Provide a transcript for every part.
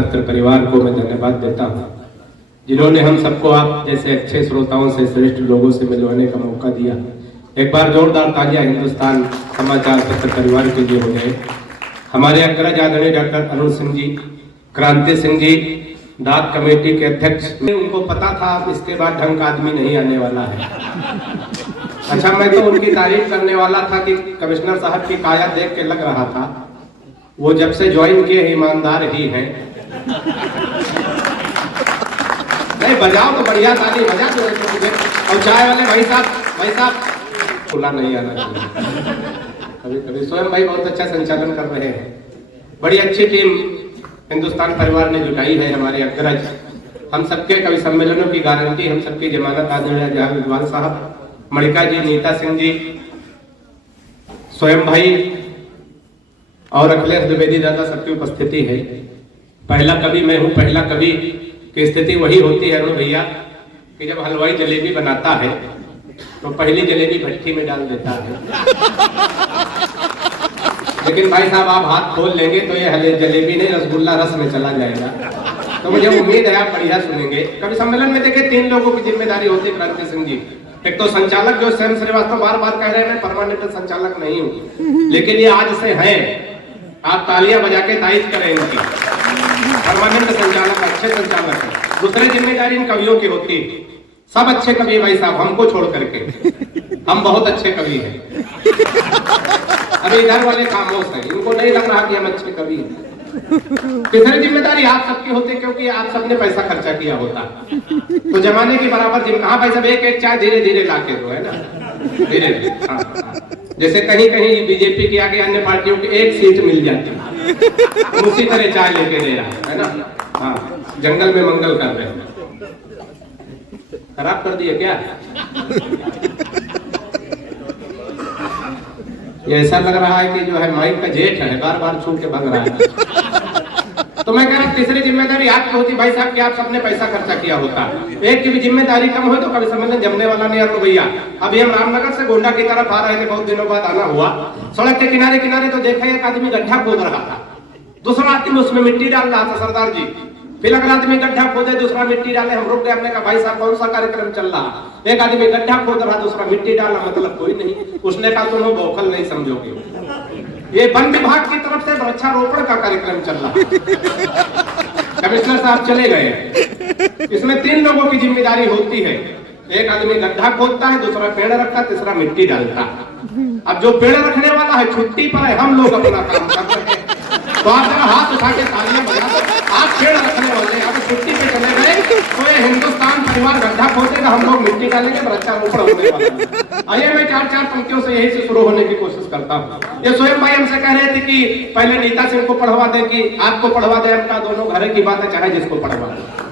पत्र परिवार को मैं धन्यवाद देता हूँ, जिन्होंने हम सबको आप जैसे अच्छे श्रोताओं से, श्रेष्ठ लोगों से मिलवाने का मौका दिया। एक बार जोरदार तालियां हिंदुस्तान समाचार पत्र परिवार के लिए हो जाए। हमारे अग्रज आदरणीय डॉक्टर अरुण सिंह जी, क्रांति सिंह जी, डाक कमेटी के अध्यक्ष, उनको पता था अब इसके बाद ढंग का आदमी नहीं आने वाला है। अच्छा, मैं तो उनकी तारीफ करने वाला था कि कमिश्नर साहब की काया देख के लग रहा था वो जब से ज्वाइन किए ईमानदार ही हैं। नहीं बजाओ तो बढ़िया ताली बजा दो मुझे। और चाय वाले भाई साहब खुला नहीं आना चाहिए। कभी कभी स्वयं भाई बहुत अच्छा संचालन कर रहे हैं। बड़ी अच्छी टीम हिंदुस्तान परिवार ने जुटाई है। हमारे अग्रज, हम सबके कवि सम्मेलनों की गारंटी, हम सबकी जमानत आदरणीय जहां विद्वान साहब, मणिका जी, नीता सिंह जी, स्वयं भाई और अखिलेश द्विवेदी दादा, सबकी उपस्थिति है। पहला कवि मैं हूं, पहला कवि की स्थिति वही होती है अरुण भैया कि जब हलवाई जलेबी बनाता है तो पहली जलेबी भट्टी में डाल देता है, लेकिन भाई साहब आप हाथ खोल लेंगे तो ये जलेबी नहीं रसगुल्ला रस में चला जाएगा। तो मुझे उम्मीद है आप बढ़िया सुनेंगे। कवि सम्मेलन में देखे 3 लोगों की जिम्मेदारी होती है। क्रांति सिंह जी, एक तो संचालक जो श्याम श्रीवास्तव बार बार कह रहे हैं मैं परमानेंट संचालक नहीं हूँ, लेकिन ये आज से है। आप तालियां बजा के तारीफ करें इनकी। परमानेंट संचालक, अच्छे संचालक है। दूसरी जिम्मेदारी इन कवियों की होती है। सब अच्छे कवि भाई साहब, हमको छोड़ करके हम बहुत अच्छे कवि हैं। अभी इधर वाले खामोश हैं, इनको नहीं लग रहा कि हम अच्छे कवि हैं। तीसरी जिम्मेदारी आप सबकी होती है, क्योंकि आप सबने पैसा खर्चा किया होता तो जमाने के बराबर कहाँ भाई साहब, एक चाय धीरे धीरे लाके दो, है ना, धीरे धीरे। हाँ। जैसे कहीं कहीं बीजेपी के आगे अन्य पार्टियों की एक सीट मिल जाती है, उसी तरह चाय लेके दे रहा है ना। हाँ, जंगल में मंगल कर रहे हैं। खराब कर दिया क्या? ये ऐसा लग रहा है कि जो है माइक का जेठ है, बार बार छू के भग रहा है। तो मैं कह रहा तीसरी जिम्मेदारी आपकी होती भाई साहब कि आप सबने पैसा खर्चा किया होता। एक की भी जिम्मेदारी कम हो तो कभी सम्मेलन जमने वाला नहीं। अरुण भैया, अभी हम रामनगर से गोंडा की तरफ आ रहे थे, बहुत दिनों बाद आना हुआ। सड़क के किनारे किनारे तो देखा एक आदमी गड्ढा खोद रहा था, दूसरा आदमी उसमें मिट्टी डाल रहा था। सरदार जी, फिर अगला आदमी गड्ढा खोदे, दूसरा मिट्टी डाले। हम रुक गए, हमने कहा भाई साहब कौन सा कार्यक्रम चल रहा? एक आदमी गड्ढा खोद रहा, दूसरा मिट्टी डाला, मतलब कोई नहीं। उसने कहा तुम बौखल नहीं समझोगे, ये वन विभाग की तरफ से वृक्षारोपण का कार्यक्रम चल रहा। कमिश्नर साहब चले गए। इसमें 3 लोगों की जिम्मेदारी होती है। एक आदमी गड्ढा खोदता है, दूसरा पेड़ रखता, तीसरा मिट्टी डालता। अब जो पेड़ रखने वाला है छुट्टी पर है, हम लोग अपना काम कर रहे हैं। तो आप जरा हाथ उठा के तालियां बजा दो। आप पेड़ रखने वाले अगर छुट्टी पे चले गए तो ये हिंदुस्तान परिवार गड्ढा खोदेगा, हम लोग मिट्टी डालेंगे, वृक्षारोपण होने वाला है। आइए मैं 4 पंक्तियों से यही से शुरू होने की कोशिश करता हूँ। ये स्वयं भाई हमसे कह रहे थे कि पहले नीता सिंह को पढ़वा दें कि आपको पढ़वा दें। हमका दोनों घर की बात है, चाहे जिसको पढ़वा दें।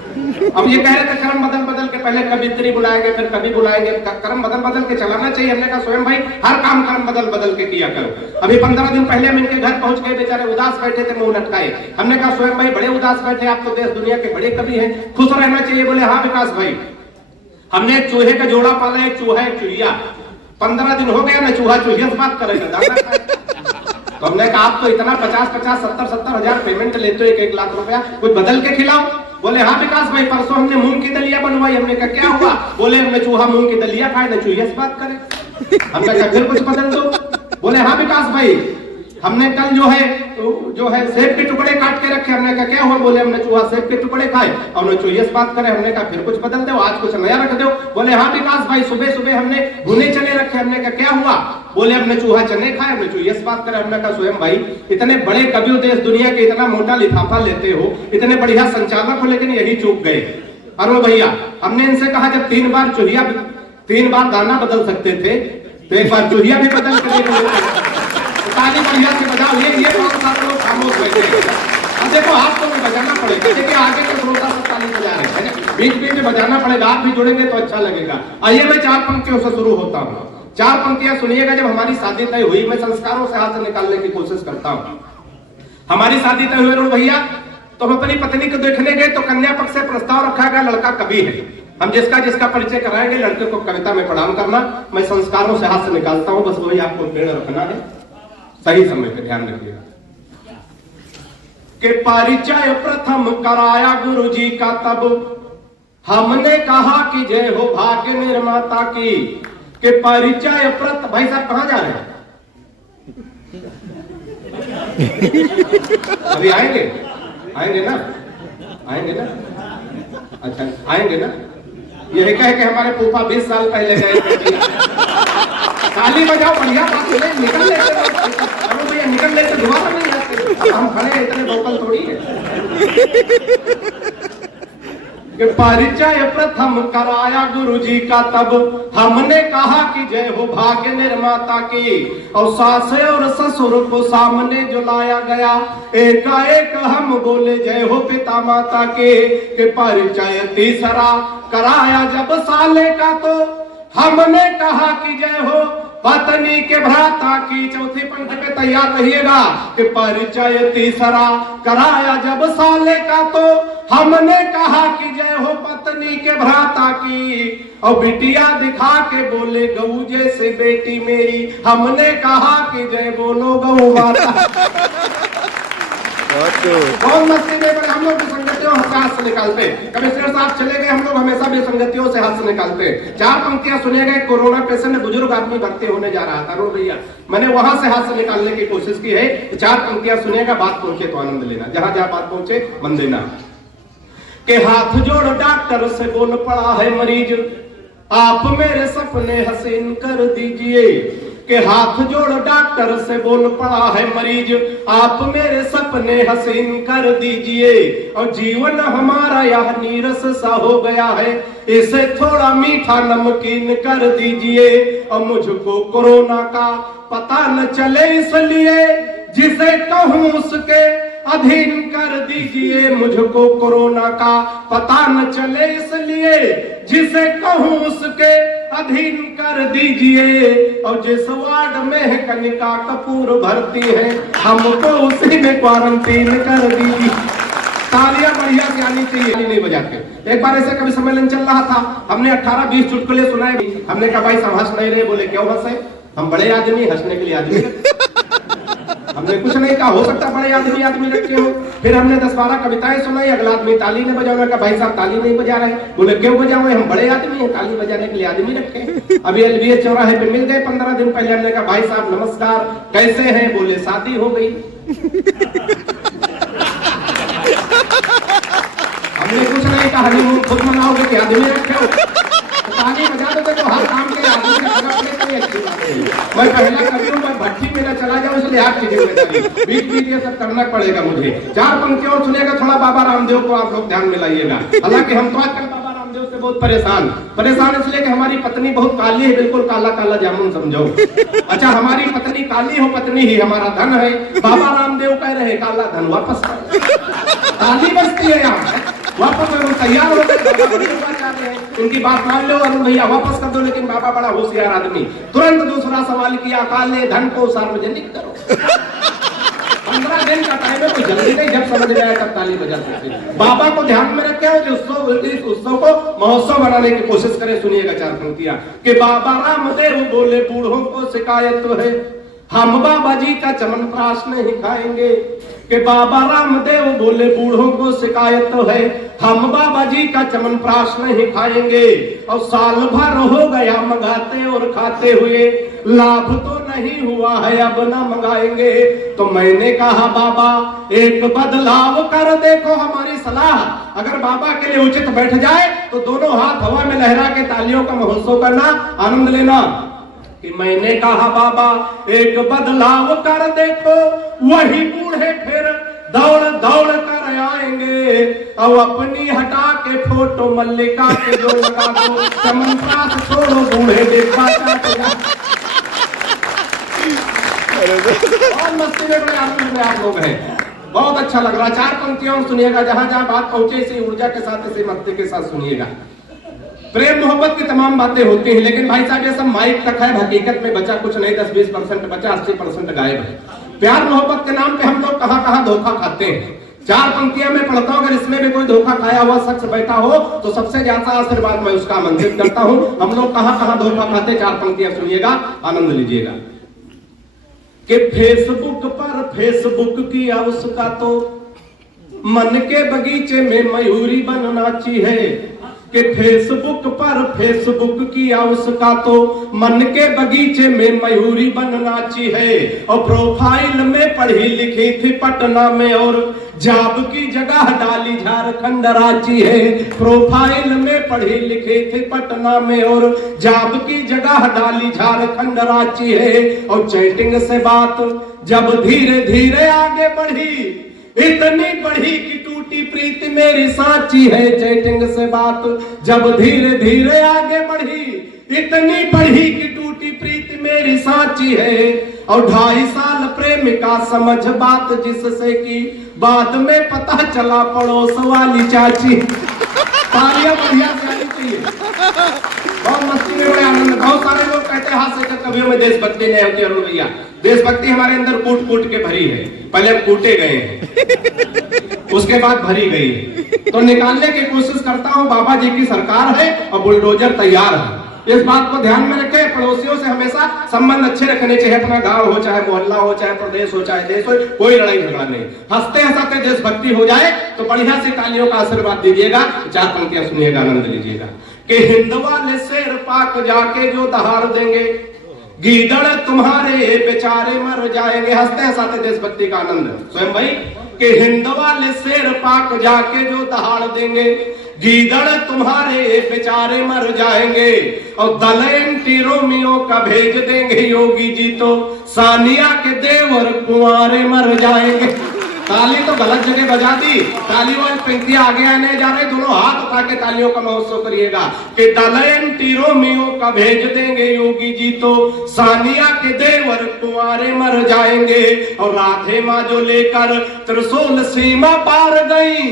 अब ये कह रहे थे क्रम बदल बदल के, पहले कवित्री बुलाएंगे फिर कवि बुलाएंगे, क्रम बदल बदल के चलाना चाहिए। हमने कहा स्वयं भाई हर काम क्रम बदल बदल के किया करो। अभी 15 दिन पहले हम इनके घर पहुंच गए, बेचारे उदास बैठे थे, मुंह लटकाए। हमने कहा स्वयं भाई बड़े उदास बैठे, आप तो देश दुनिया के बड़े कवि हैं, खुश रहना चाहिए। बोले हाँ विकास भाई, हमने एक चूहे का जोड़ा पाला, एक चूहा एक चूहिया। 15 दिन हो गया ना, चूहा चूहिया से बात करेगा। तो हमने कहा आप तो इतना 50-50, 70-70 हजार पेमेंट लेते हो, 1-1 लाख रुपया, कुछ बदल के खिलाओ। बोले हाँ विकास भाई, परसों हमने मूंग की दलिया बनवाई। हमने कहा क्या हुआ? बोले हमने चूहा मूंग की दलिया खाए, ना चूहिया से बात करे। हमने कहा फिर कुछ बदल दो। बोले हाँ विकास भाई, हमने कल जो है सेब के टुकड़े काट के रखे। हमने कहा क्या हुआ? बोले हमने चूहा सेब के टुकड़े खाए और न चूहिया से बात करे। हमने कहा फिर कुछ बदल दो, आज कुछ नया रख दो। बोले हाँ विकास भाई, सुबह सुबह हमने भुने चने रखे। हमने कहा क्या हुआ? बोले हमने चूहा चने खाए, हमने चूहिया से बात करे। हमने कहा स्वयं भाई, इतने बड़े कवि देश दुनिया के, इतना मोटा लिफाफा लेते हो, इतने बढ़िया संचालक हो, लेकिन यही चूक गए। अरुण भैया, हमने इनसे कहा जब 3 बार दाना बदल सकते थे तो एक बार चूहिया भी बदल कर ताली बढ़िया से बजाओ। ये बहुत सारे लोग खामोश बैठे हैं। अब देखो आपको भी बजाना पड़ेगा, देखिए आगे के श्रोता सब ताली बजा रहे हैं, बीच बीच में बजाना पड़ेगा। आप भी जुड़ेंगे तो अच्छा लगेगा। आइए मैं 4 पंक्तियों से शुरू होता हूँ। 4 पंक्तियां सुनिएगा। जब हमारी शादी तय हुई, मैं संस्कारों से हाथ निकालने की कोशिश करता हूँ। हमारी शादी तय हुई अरुण भैया, तो हम अपनी पत्नी को देखने गए तो कन्या पक्ष से प्रस्ताव रखा गया, लड़का कवि है, हम जिसका परिचय कराएंगे, लड़के को कविता में प्रणाम करना। मैं संस्कारों से हाथ से निकालता हूँ, बस वही आपको पेड़ रखना है, सही समय पे ध्यान रखिएगा। कि परिचय प्रथम कराया गुरुजी का, तब हमने कहा कि जय हो भाग्य निर्माता की। कि परिचय प्रथम, भाई साहब कहां जा रहे हैं? अभी आएंगे? आएंगे ना? आएंगे ना? अच्छा आएंगे ना? यही कह के हमारे फूफा 20 साल पहले गए थे। ताली बजाओ, बढ़िया बात है, निकल लेते भैया, निकल लेते, दोबारा नहीं आते। हम खड़े हैं, इतने वोकल थोड़ी है। कि परिचय प्रथम कराया गुरुजी का, तब हमने कहा कि जय हो भाग्य निर्माता की। और सास और ससुर को सामने जो लाया गया, एकाएक हम बोले जय हो पिता माता के। कि परिचय तीसरा कराया जब साले का, तो हमने कहा कि जय हो पत्नी के भ्राता की। चौथी पंक्ति पे तैयार रहिएगा। कि परिचय तीसरा कराया जब साले का, तो हमने कहा कि जय हो पत्नी के भ्राता की। और बिटिया दिखा के बोले गऊ जैसे बेटी मेरी, हमने कहा कि जय बोलो गऊ माता। बहुत मस्ती में बड़े हम लोग विसंगतियों से हाथ निकालते। कमिश्नर साहब चले गए, हम लोग हमेशा विसंगतियों से हाथ निकालते। चार पंक्तियां सुनिएगा। कोरोना पेशेंट बुजुर्ग आदमी भर्ती होने जा रहा था, रो भैया, मैंने वहां से हाथ निकालने की कोशिश की है। तो चार पंक्तियां सुनिएगा, बात पहुंचे तो आनंद लेना, जहां जहां बात पहुंचे मन देना। के हाथ जोड़ डॉक्टर से बोल पड़ा है मरीज, आप मेरे सपने हसीन कर दीजिए। के हाथ जोड़ डॉक्टर से बोल पड़ा है मरीज, आप मेरे सपने हसीन कर दीजिए। और जीवन हमारा यह नीरस सा हो गया है, इसे थोड़ा मीठा नमकीन कर दीजिए। और मुझको कोरोना का पता न चले, इसलिए जिसे कहूं उसके अधीन कर दीजिए। मुझको कोरोना का पता न चले, इसलिए जिसे कहूं उसके अधीन कर दीजिए। और जिस वार्ड में है कनिका कपूर भर्ती है, हमको उसी में क्वारंटीन कर दीजिए। तालियां बढ़िया से आनी चाहिए, नहीं बजाते। एक बार ऐसे कभी सम्मेलन चल रहा था, हमने 18-20 चुटकुले सुनाए। हमने कहा भाई सब हंस नहीं रहे। बोले क्यों हंसे, हम बड़े आदमी, हंसने के लिए आदमी। हमने कुछ नहीं कहा, हो सकता बड़े आदमी रखे हो। फिर हमने 10-12 कविताएं सुनाई, अगला आदमी ताली ने बजाना। का भाई साहब ताली नहीं बजा रहे। बोले क्यों बजाओ, हम बड़े आदमी हैं, ताली बजाने के लिए आदमी रखे। अभी LBS चौराहे पे मिल गए 15 दिन पहले। हमने कहा भाई साहब नमस्कार, कैसे हैं? बोले शादी हो गई। हमने कुछ नहीं कहा, हनीमून खुद मनाओगे कि आदमी रखे हो? ताली बजा दो तो हर काम के आदमी अच्छी बात है। मैं पहला कर दूं, मैं भट्टी मेरा चला जाऊं, इसलिए आपकी जिम्मेदारी। बीच ये सब करना पड़ेगा मुझे। चार पंक्तियों और सुनेगा, थोड़ा बाबा रामदेव को आप लोग ध्यान में लाइएगा। हालांकि हम तो आजकल बाबा रामदेव से बहुत परेशान इसलिए कि हमारी पत्नी बहुत काली है, बिल्कुल काला काला जामुन समझो। अच्छा हमारी पत्नी काली हो, पत्नी ही हमारा धन है। बाबा रामदेव कह रहे काला धन वापस कर, काली बचती है यहाँ वापस। तैयार हो गए, उनकी बात मान लो अरुण भैया, वापस कर दो। लेकिन बाबा बड़ा होशियार आदमी, तुरंत दूसरा सवाल किया, काले धन को सार्वजनिक करो। 15 दिन का टाइम है, कोई जल्दी नहीं, जब समझ में आए तब ताली बजा सकते। बाबा को ध्यान में रखे हो, इस उत्सव को महोत्सव बनाने की कोशिश करें। सुनिएगा चार पंक्तियां। कि बाबा रामदेव बोले बूढ़ों को शिकायत तो है, हम बाबा जी का चमनप्राश नहीं खाएंगे। कि बाबा रामदेव बोले बूढ़ों को शिकायत तो है, हम बाबा जी का चमनप्राश नहीं खाएंगे। और साल भर हो गया मंगाते और खाते हुए, लाभ तो नहीं हुआ है, अब न मंगाएंगे। तो मैंने कहा बाबा एक बदलाव कर देखो, हमारी सलाह अगर बाबा के लिए उचित बैठ जाए तो दोनों हाथ हवा में लहरा के तालियों का महोत्सव करना, आनंद लेना। कि मैंने कहा बाबा एक बदलाव कर देखो, वही बूढ़े फिर दौड़ दौड़ कर आएंगे। और अपनी हटा के फोटो मल्लिका के जो लगा दो, चमनप्राश छोड़ो बूढ़े देखा। और मस्ती में बड़े आनंद में आप लोग हैं, बहुत अच्छा लग रहा। चार पंक्तियों सुनिएगा, जहां जहां बात पहुंचे इसी ऊर्जा के साथ, इसी मस्ती के साथ सुनिएगा। प्रेम मोहब्बत की तमाम बातें होती हैं, लेकिन भाई साहब ये सब माइक तक है, हकीकत में बचा कुछ नहीं, 10-20% बचा, 80% गायब है। प्यार मोहब्बत के नाम पे हम लोग कहां कहां धोखा खाते हैं। चार पंक्तियां मैं पढ़ता हूं, अगर इसमें भी कोई धोखा खाया हुआ शख्स बैठा हो तो सबसे ज्यादा आशीर्वाद मैं उसका आमंत्रित करता हूं। हम लोग कहां कहां धोखा खाते, चार पंक्तियां सुनिएगा, आनंद लीजिएगा। कि फेसबुक पर फेसबुक किया उसका तो मन के बगीचे में मयूरी बनना चाहिए कि फेसबुक पर फेसबुक किया उसका तो मन के बगीचे में मयूरी बनना चाहिए। और प्रोफाइल में पढ़ी लिखी थी पटना में और जॉब की जगह डाली झारखंड रांची है। प्रोफाइल में पढ़ी लिखी थी पटना में और जॉब की जगह डाली झारखंड रांची है। और चैटिंग से बात जब धीरे धीरे आगे बढ़ी इतनी बढ़ी कि टूटी प्रीत मेरी साची है। चैटिंग से बात जब धीरे धीरे आगे बढ़ी इतनी बढ़ी कि टूटी प्रीत मेरी साची है। और 2.5 साल प्रेमिका समझ बात जिससे कि बाद में पता चला पड़ोस वाली चाची। तालियां बढ़िया से आनी चाहिए। बहुत मस्ती में बड़े आनंद। बहुत सारे लोग कहते हैं हाथ से कवियों में देशभक्ति नहीं होती। अरुण भैया देशभक्ति हमारे अंदर कूट कूट के भरी है। पहले हम कूटे गए हैं उसके बाद भरी गई है। तो निकालने की कोशिश करता हूं। बाबा जी की सरकार है और बुलडोजर तैयार है। इस बात को ध्यान में रखें। पड़ोसियों से हमेशा संबंध अच्छे रखने चाहिए। अपना गांव हो चाहे मोहल्ला हो चाहे प्रदेश हो चाहे देश हो, कोई लड़ाई झगड़ा नहीं। हंसते हंसाते देशभक्ति हो जाए तो बढ़िया से तालियों का आशीर्वाद दीजिएगा। 4 पंक्तियां सुनिएगा, आनंद लीजिएगा। कि हिंद वाले शेर पाक जाके जो दहाड़ देंगे गीदड़ तुम्हारे बेचारे मर जाएंगे। हंसते हंसाते देशभक्ति का आनंद स्वयं भाई। कि हिंद वाले शेर पाक जाके जो दहाड़ देंगे गीदड़ तुम्हारे बेचारे मर जाएंगे। और दल एंटी रोमियो का भेज देंगे योगी जी तो सानिया के देवर कुंवारे मर जाएंगे। ताली तो गलत जगह बजा दी। तालियों और पंक्तियां आगे आने जा रहे, दोनों हाथ उठा के तालियों का महोत्सव करिएगा। कि दल एंटी रोमियो का भेज देंगे योगी जी तो सानिया के देवर कुंवारे मर जाएंगे। और राधे माँ जो लेकर त्रिशूल सीमा पार गई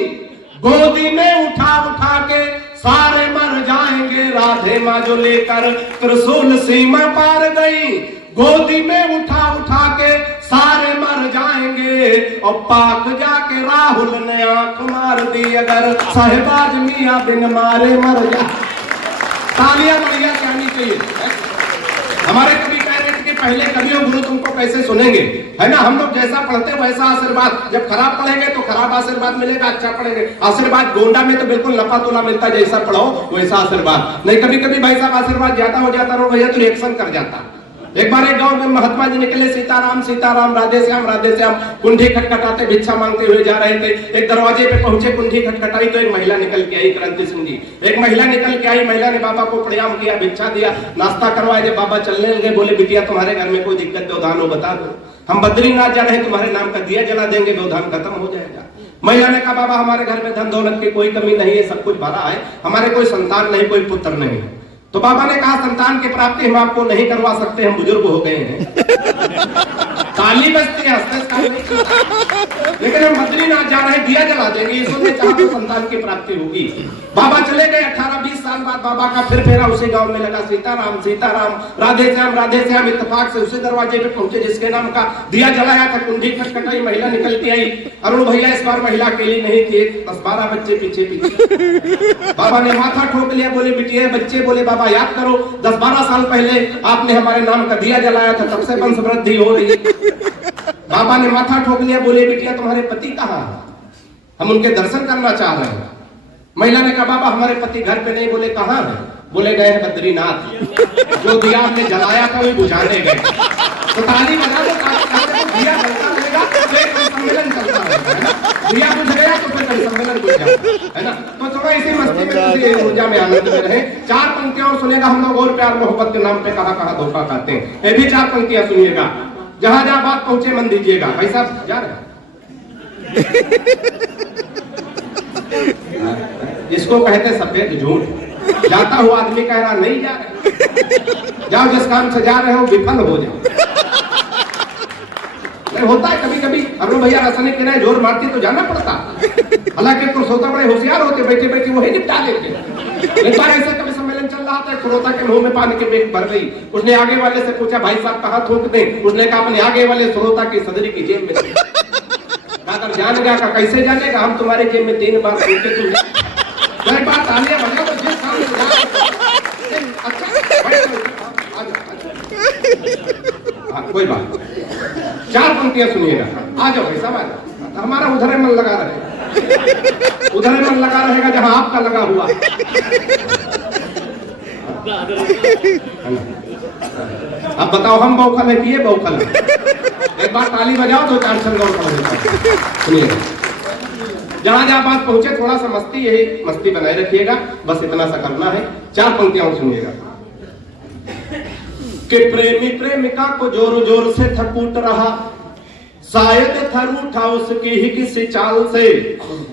गोदी में उठा उठा के सारे मर जाएंगे। राधे माँ जो लेकर त्रिशूल सीमा पार गई गोदी में उठा उठा के सारे मर जाएंगे। और पाक जाके राहुल ने आंख मार दी अगर साहिबाज मियां बिन मारे मर जा। तालियां बढ़िया कहनी चाहिए। हमारे कवि कह रहे थे कि पहले कवि और गुरु तुमको कैसे सुनेंगे, है ना। हम लोग जैसा पढ़ते वैसा आशीर्वाद। जब खराब पढ़ेंगे तो खराब आशीर्वाद मिलेगा, अच्छा पढ़ेंगे आशीर्वाद गोंडा में तो बिल्कुल लपा तोला मिलता। जैसा पढ़ो वैसा आशीर्वाद नहीं। कभी कभी भाई साहब आशीर्वाद ज्यादा हो जाता रो भैया तो रिएक्शन कर जाता। एक बार एक गांव में महात्मा जी निकले, सीताराम सीताराम राधे श्याम कुंडी खटखटाते भिक्षा मांगते हुए जा रहे थे। एक दरवाजे पे पहुंचे, कुंडी खटखटाई तो एक महिला निकल के आई, क्रांति सिंह जी। एक महिला निकल के आई, महिला ने बाबा को प्रणाम किया, भिक्षा दिया, नाश्ता करवाया। जब बाबा चलने लगे बोले बिटिया तुम्हारे घर में कोई दिक्कत व्यवधान हो बता दो, हम बद्रीनाथ जा रहे हैं, तुम्हारे नाम का दिया जला देंगे, व्यवधान खत्म हो जाएगा। महिला ने कहा बाबा हमारे घर में धन दौलत की कोई कमी नहीं है, सब कुछ भरा है, हमारे कोई संतान नहीं, कोई पुत्र नहीं है। तो बाबा ने कहा संतान की प्राप्ति हम आपको नहीं करवा सकते, हम बुजुर्ग हो गए हैं। ताली बजती है, लेकिन हम बद्रीनाथ जा रहे हैं, दिया जला देंगे, ईश्वर ने चाहा तो संतान की प्राप्ति होगी। बाबा चले गए। 18-20 साल बाद बाबा का फिर फेरा उसी गांव में लगा। सीताराम सीताराम राधे श्याम। इत्तेफाक से उसी दरवाजे पे पहुंचे जिसके नाम का दिया जलाया था। कुंडी खटखटाई, महिला निकल के आई। अरुण भैया इस बार महिला अकेली नहीं थी, 10-12 बच्चे पीछे पीछे। बाबा ने माथा ठोक लिया, बोले बिटिया बच्चे, बोले बाबा याद करो 10-12 साल पहले आपने हमारे नाम का दिया जलाया था, तब से वंश वृद्धि हो रही है। बाबा ने माथा ठोक लिया, बोले बिटिया तुम्हारे पति कहाँ है, हम उनके दर्शन करना चाह रहे हैं। महिला ने कहा बाबा हमारे पति घर पे नहीं। बोले कहाँ है, बोले गए हैं बद्रीनाथ, जो दिया हमने जलाया था वही बुझाने गए। तो ताली बजा दो, दिया जलता रहेगा तो एक सम्मेलन चलता रहेगा, दिया बुझ गया तो फिर सम्मेलन बुझ जाता है ना। तो थोड़ा इसी मस्ती में ऊर्जा में आनंद में रहे। 4 पंक्तियां और सुनेगा। हम लोग और प्यार मोहब्बत के नाम पे कहाँ धोखा खाते हैं, ये भी 4 पंक्तियां सुनिएगा। जहां जहां बात पहुंचे मन दीजिएगा। भाई साहब जा रहे इसको कहते सफेद झूठ। जाता हुआ आदमी कह रहा नहीं जा रहे, जाओ जिस काम से जा रहे हो विफल हो जाओ। होता है कभी कभी। अरुण भैया रासायनिक किराए जोर मारती तो जाना पड़ता। हालांकि तो श्रोता बड़े होशियार होते, बैठे बैठे वही निपटा लेते। एक बार ऐसा कभी सम्मेलन चल रहा था, श्रोता के मुंह में पानी की बेग भर गई। उसने आगे वाले से पूछा भाई साहब कहाँ थूक दें। उसने कहा अपने आगे वाले श्रोता की सदरी की जेब में। जान गया का कैसे जानेगा, हम तुम्हारे जेब में 3 बार थूके तुम। एक बार तालियां बजा दो जिस काम में कोई बात। 4 पंक्तियां सुनिएगा। आ जाओ भाई साहब, हमारा उधर मन लगा रहे। उधर ही मन लगा रहेगा जहां आपका लगा हुआ। अब बताओ हम बौखल है कि ये बौखल है? एक बार ताली बजाओ तो 4 छंद और पढ़ देता। सुनिए, जहां जहां बात पहुंचे थोड़ा सा मस्ती, यही मस्ती बनाए रखिएगा, बस इतना सा करना है। 4 पंक्तियां सुनिएगा। कि प्रेमी प्रेमिका को जोर जोर से थकूट रहा, शायद थर उठा उसकी ही किसी चाल से।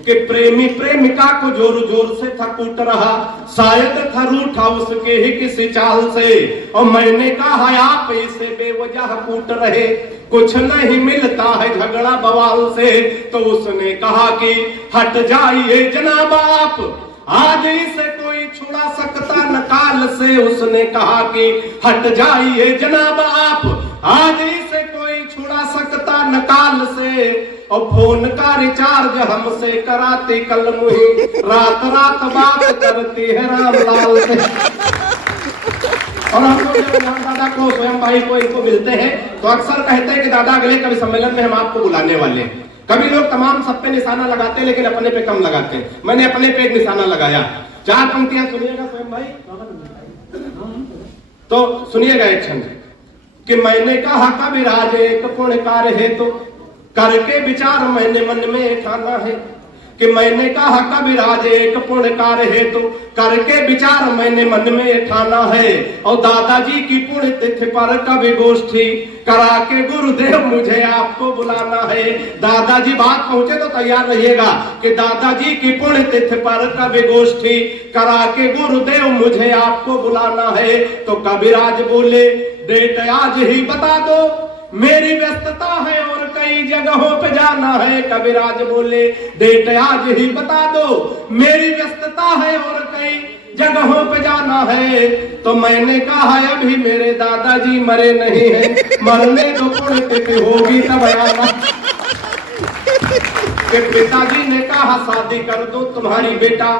कि प्रेमी प्रेमिका को जोर जोर से थकूट रहा, शायद थर उठा उसके ही किसी चाल से। और मैंने कहा आप इसे बेवजह कूट रहे, कुछ नहीं मिलता है झगड़ा बवाल से। तो उसने कहा कि हट जाइए जनाब आप, आज इसे कोई छुड़ा सकता न काल से। उसने कहा कि हट जाइए जनाब आप, आज इसे कोई छुड़ा सकता न काल से। और फोन का रिचार्ज हमसे कराती कल मुही, रात रात बात करती है रामलाल से। और हम लोग जब दादा को, स्वयं भाई को, इनको मिलते हैं तो अक्सर कहते हैं कि दादा अगले कवि सम्मेलन में हम आपको बुलाने वाले हैं। कभी लोग तमाम सब पे निशाना लगाते हैं लेकिन अपने पे कम लगाते हैं। मैंने अपने पे एक निशाना लगाया। 4 पंक्तियां सुनिएगा स्वयं भाई, तो सुनिएगा एक छंद। कि मैंने कहा कविराज एक पुण्य कार्य है तो करके विचार मैंने मन में ठाना है। कि मैंने कहा कविराज एक पुण्य कार्य है तो करके विचार मैंने मन में ठाना है। और दादाजी की पुण्य तिथि पर कवि गोष्ठी करा के गुरुदेव मुझे आपको बुलाना है। दादाजी बात पहुंचे तो तैयार रहिएगा कि दादाजी की पुण्य तिथि पर कवि गोष्ठी करा के गुरुदेव मुझे आपको बुलाना है। तो कविराज बोले डेट आज ही बता दो, मेरी व्यस्तता है और कई जगहों पे जाना है। कविराज बोले डेट आज ही बता दो, मेरी व्यस्तता है और कई जगहों पे जाना है। तो मैंने कहा अभी मेरे दादाजी मरे नहीं है, मरने तो पुण्यतिथि होगी तब आना। कि पिताजी ने कहा शादी कर दो तुम्हारी बेटा,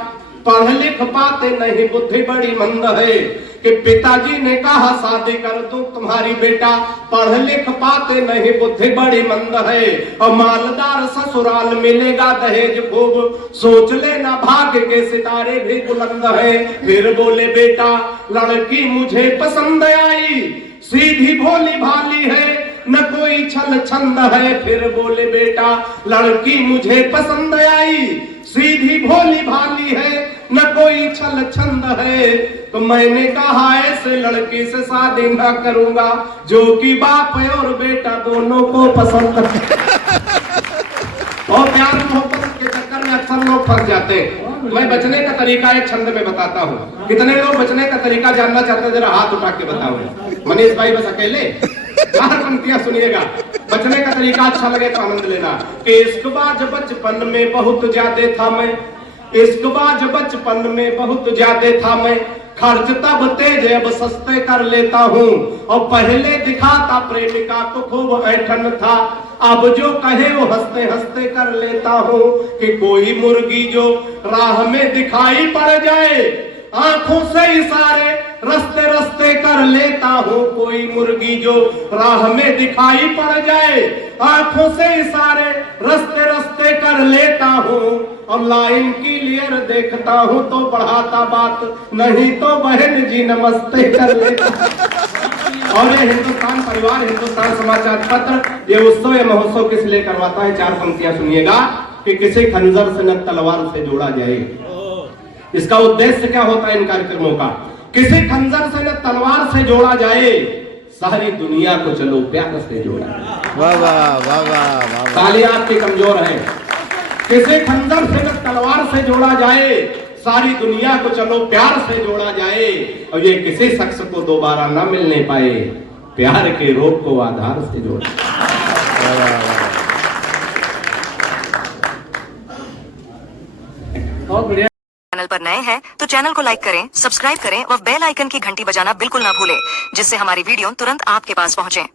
पढ़ लिख पाते नहीं बुद्धि बड़ी मंद है। कि पिताजी ने कहा शादी कर दो तुम्हारी बेटा, पढ़ लिख पाते नहीं बुद्धि बड़ी मंद है। और मालदार ससुराल मिलेगा दहेज खूब, सोच लेना भाग्य के सितारे भी बुलंद है। फिर बोले बेटा लड़की मुझे पसंद आई, सीधी भोली भाली है न कोई छल छंद है। फिर बोले बेटा लड़की मुझे पसंद आई, सीधी भोली भाली है न कोई छल छंद है। तो मैंने कहा ऐसे लड़की से शादी ना करूंगा जो कि बाप और बेटा दोनों को पसंद है। और प्यार मोहब्बत के चक्कर में अक्सर लोग फंस जाते हैं। मैं बचने का तरीका एक छंद में बताता हूँ। कितने लोग बचने का तरीका जानना चाहते हैं, जरा हाथ उठा के बताओ। मनीष भाई बस अकेले? 4 पंक्तियां सुनिएगा, बचने का तरीका अच्छा लगे तो आनंद लेना। कि इश्कबाज बचपन में बहुत ज्यादा था मैं, इश्कबाज बचपन में बहुत ज्यादा था मैं, खर्च तब तेज अब सस्ते कर लेता हूँ। और पहले दिखाता प्रेमिका को खूब ऐठन था, अब जो कहे वो हंसते हंसते कर लेता हूँ। कि कोई मुर्गी जो राह में दिखाई पड़ जाए, आंखों से इशारे रस्ते रस्ते कर लेता हूँ। कोई मुर्गी जो राह में दिखाई पड़ जाए, आंखों से इशारे रस्ते रस्ते कर लेता हूँ। और लाइन क्लियर देखता हूँ तो बढ़ाता बात, नहीं तो बहन जी नमस्ते कर लेता। और ये हिंदुस्तान परिवार, हिंदुस्तान समाचार पत्र ये उत्सव या महोत्सव किस लिए करवाता है? 4 पंक्तियां सुनिएगा। कि किसी खंजर से न तलवार से जोड़ा जाए। इसका उद्देश्य क्या होता है इन कार्यक्रमों का? किसी खंजर से न तलवार से जोड़ा जाए, सारी दुनिया को चलो प्यार से जोड़ा। वाह वाह वाह वाह। तालियां आपकी कमजोर है। किसी खंजर से न तलवार से जोड़ा जाए, सारी दुनिया को चलो प्यार से जोड़ा जाए। और ये किसी शख्स को दोबारा न मिलने पाए, प्यार के रोग को आधार से जोड़ा। बहुत बढ़िया। चैनल पर नए हैं तो चैनल को लाइक करें, सब्सक्राइब करें और बेल आइकन की घंटी बजाना बिल्कुल ना भूलें, जिससे हमारी वीडियो तुरंत आपके पास पहुंचे।